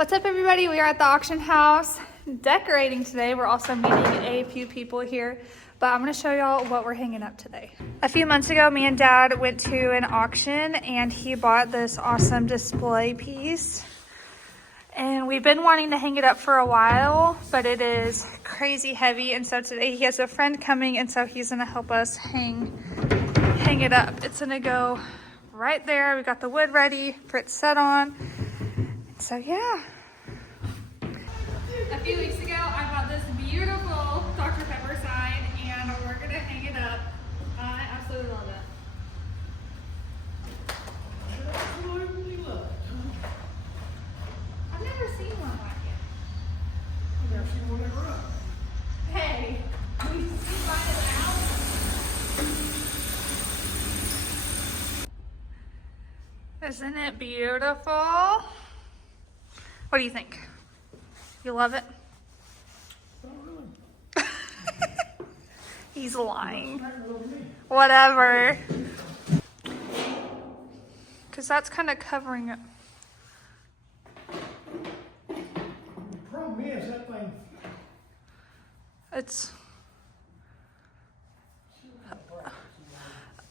What's up, everybody? We are at the auction house decorating today. We're also meeting a few people here, but I'm going to show y'all what we're hanging up today. A few months ago, me and Dad went to an auction and he bought this awesome display piece. And we've been wanting to hang it up for a while, but it is crazy heavy. And so today he has a friend coming, and so he's going to help us hang it up. It's going to go right there. We got the wood ready for it to set on. So yeah. A few weeks ago, I bought this beautiful Dr. Pepper sign, and we're gonna hang it up. I absolutely love it. I've never seen one like it. I've never seen one ever up. Hey, we find it out. Isn't it beautiful? What do you think? You love it? Not really. He's lying. Not really me. Whatever. Because that's kind of covering it. The problem is that thing. It's...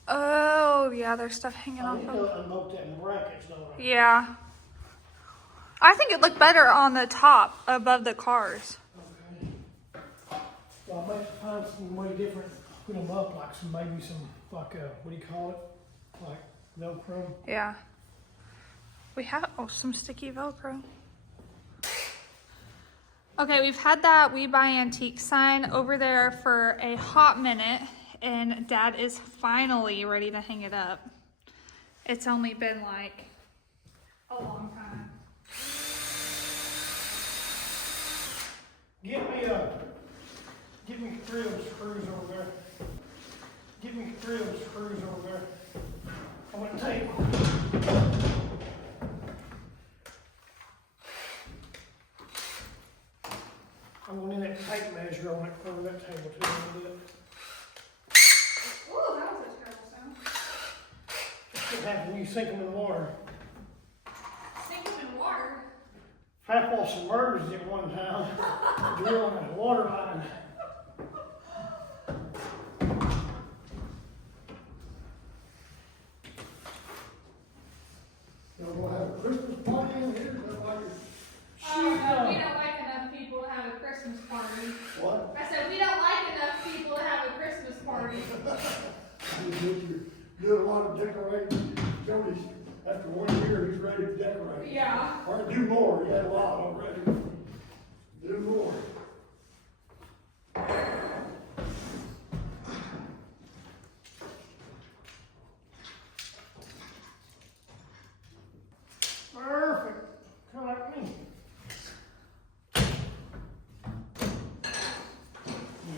Oh, yeah, there's stuff hanging off You of know, it. unlock that in brackets, don't I? Yeah. I think it looked better on the top above the cars. Okay. Well, I might find some way different. Put them up like some, maybe some, like, what do you call it? Like Velcro. Yeah. We have, some sticky Velcro. Okay, we've had that We Buy Antique sign over there for a hot minute, and Dad is finally ready to hang it up. It's only been like a long time. Get me 3 of those screws over there. Get me 3 of those screws over there. I'm gonna take. I'm gonna need that tape measure on that corner of that table too. I'm gonna do it. Oh, that was a terrible sound. That's what happens when you sink them in the water. Sink them in water. Half off submerged at one time, drilling a water line. Y'all gonna have a Christmas party in here? Is that why you're We don't like enough people to have a Christmas party. What? I said, we don't like enough people to have a Christmas party. You're doing a lot of decorating. Jody's, after 1 year, he's ready to decorate. Yeah. Or do more, he had a lot already. Do more. Perfect. Kind of like me.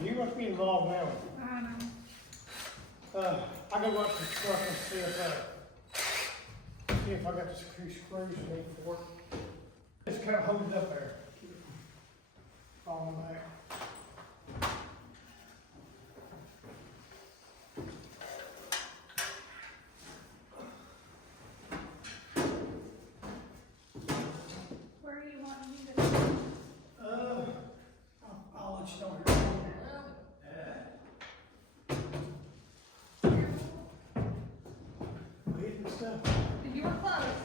You must be involved now. I know. I gotta watch the truck and see if I got the screws I need for it. Just kind of hold it up there. Falling back. Where do you want me to? I'll let you know here. Wait and stuff. You were close.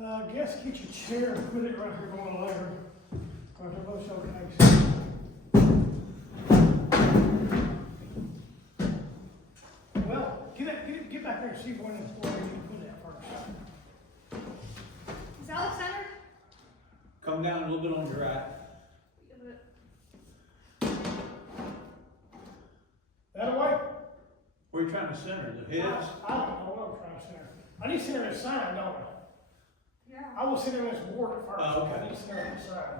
I guess get your chair and put it right here on the ladder. Because they're both so nice. Well, get back there and see where you can put that first. Is Alex centered? Come down a little bit on your right. That way? Where are you trying to center? The heads? I don't know what I'm trying to center. I need to center this sign, don't I? Yeah. I will center this board at first. Oh, okay. I need to center this sign.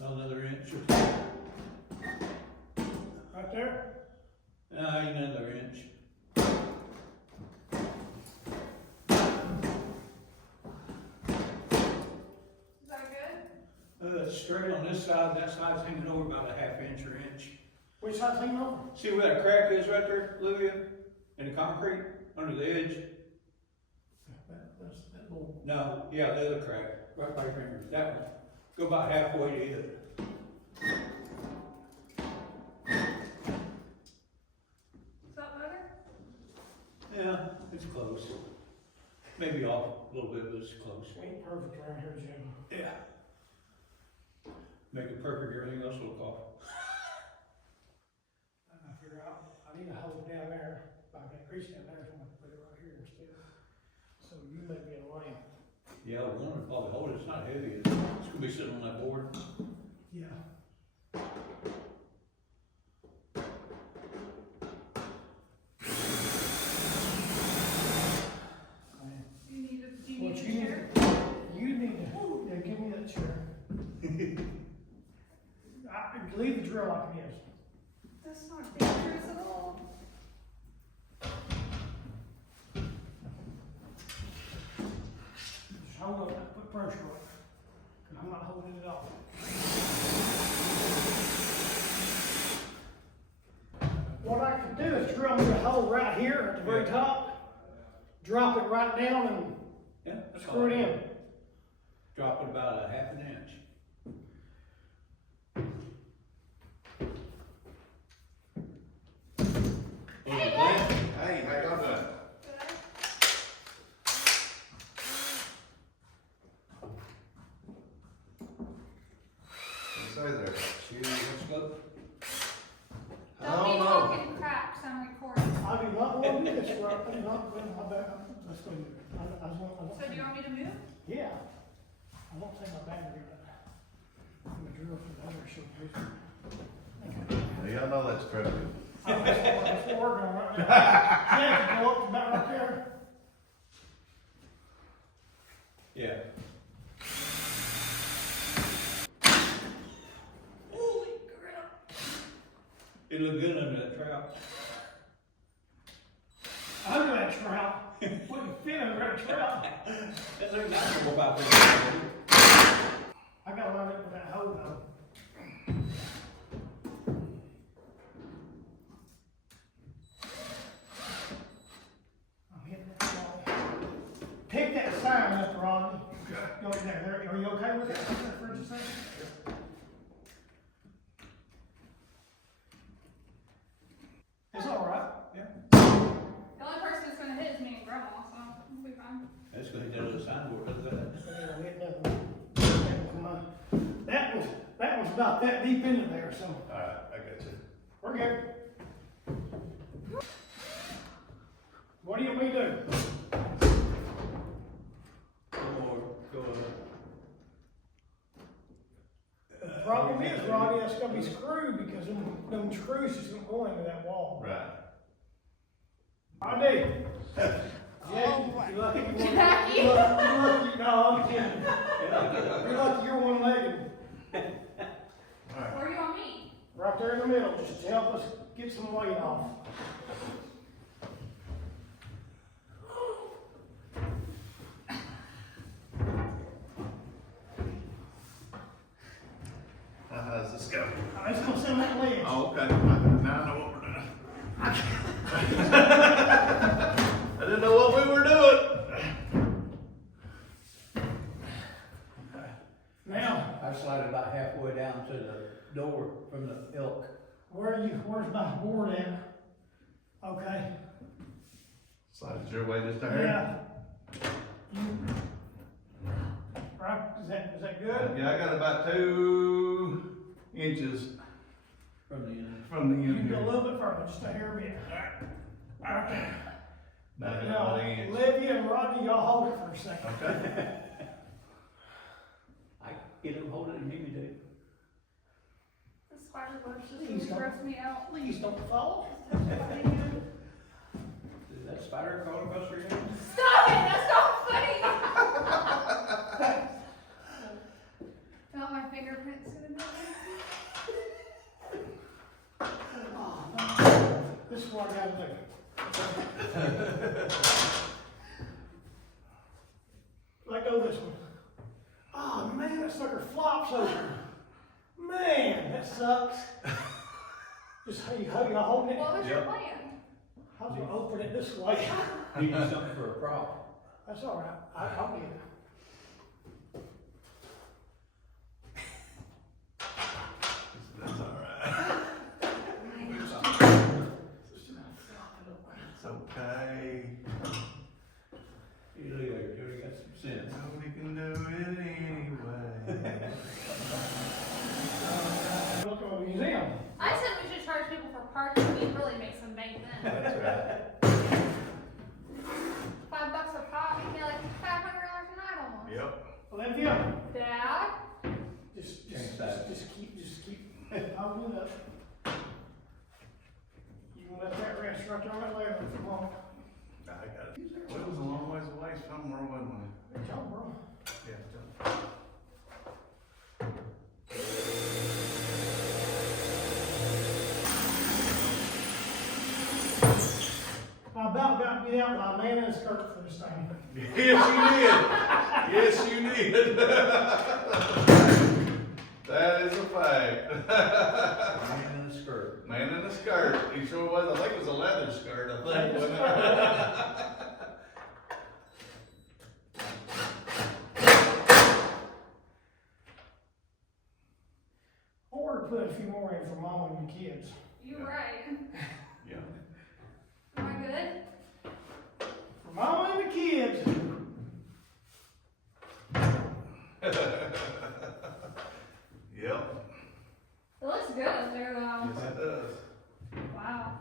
Another inch or Right there? another inch. It's straight on this side, that side's hanging over about a half inch or inch. Which side's hanging over? See where that crack is right there, Olivia? In the concrete, under the edge? That's that little. No, yeah, the other crack, right by your finger, that one. Go about halfway to it. Is that better? Yeah, it's close. Maybe off a little bit, but it's close. Ain't perfect around here, Jim. Yeah. Make it perfect, everything else will look off. I figure out, I need a hole down there, by that crease down there, so I'm gonna put it right here instead. So you may be in lane. Yeah, we're gonna probably hold it, it's not heavy, it's gonna be sitting on that board. Yeah. Do you What need you a need, chair? you need to, yeah, give me that chair. Leave the drill like it is. That's not dangerous at all. Just hold up, put pressure on it, cause I'm not holding it off. What I can do is drill me a hole right here at the very top, drop it right down and Yeah, that's screw it fine. in. Drop it about a half an inch. Hey, Glenn? Hey, how y'all doing? What's over there? See, let's go. I Don't be don't know. talking cracks, I'm recording. I do not want to do this, right? I do not, I bet, let's go do it. I don't So do you want me to move? Yeah. I won't take my battery, but I'm gonna drill for the other show. Y'all know that's critical. That's what we're going right now. Yeah, go up about right there. Yeah. Holy crap. It looked good under that trout. Under that trout, wouldn't fit under that trout. That looked natural about this. I gotta line up with that hole though. I'm hitting that wall. Pick that sign up, Rodney. Go there. Are you okay with it? For just a second? It's all right. Yeah. The only person that's gonna hit is me and grandma, so we'll be fine. That's gonna hit that other signboard, look at that. That was about that deep into there, so Alright, I got you. we're good. What do you want me to do? Go ahead. The problem is, Rodney, that's gonna be screwed because them screws just gonna go into that wall. Right. I do. Yeah, you're lucky you won. Jackie. You're lucky, no, I'm kidding. You're lucky you're one-legged. Alright. Where do you want me? Right there in the middle, just to help us get some weight off. How's this go? Let's go sit on that ledge. Oh, okay. Now I know what we're doing. I didn't know what we were doing. Now, I slide about halfway down to the door from the elk. where's my board at? Okay, Slide it your way just a hair. yeah. Right, is that good? Yeah, I got about 2 inches From the end. from the You end can go a here. little bit further, just a hair bit. Right there. Now, I got Now, about an inch. Olivia and Rodney, y'all hold it for a second. Okay. I get him, hold it, and give me to. The spider bush Please is don't. gross me out. Please don't fall. Did that spider crawl across your head? Stop it! That's not funny! Felt my fingerprints in the This is what I gotta do. Let go of this one. Oh man, that sucker flops over. Man, that sucks. Just how you holding it? What was your Yep. plan? How's he open it this way? Need something for a prop. That's all right. I'll get it. That's all right. It's okay. You look like Jody got some sense. Nobody can do it anyway. Look at a museum. I said we should charge people for parking. We'd really make some bank then. That's right. $5 a pop, you get like $500 a night almost. Yep. Olivia, Dad? just keep holding it up. You gonna let that rest right there on that ladder for long? I got it. Well, it was a long ways away somewhere, wasn't it? Good job, bro. Yeah. I about got to get out my man in a skirt for this thing. Yes, you did. Yes, you did. That is a fact. Man in the skirt. Man in a skirt. He sure was. I think it was a leather skirt. I think, wasn't it? Or put a few more in for mama and the kids. You're right. Yeah. Am I good? For mama and the kids. Yep. It looks good up there though. Yes, it does. Wow.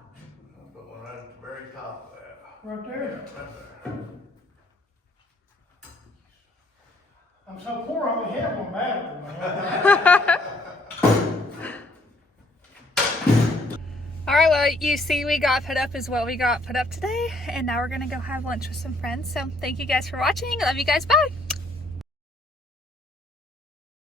I'll put one right at the very top of that. Right there. Right there. I'm so poor I only have one battery, man. All right, well, you see we got put up is what we got put up today, and now we're gonna go have lunch with some friends. So thank you guys for watching. Love you guys. Bye.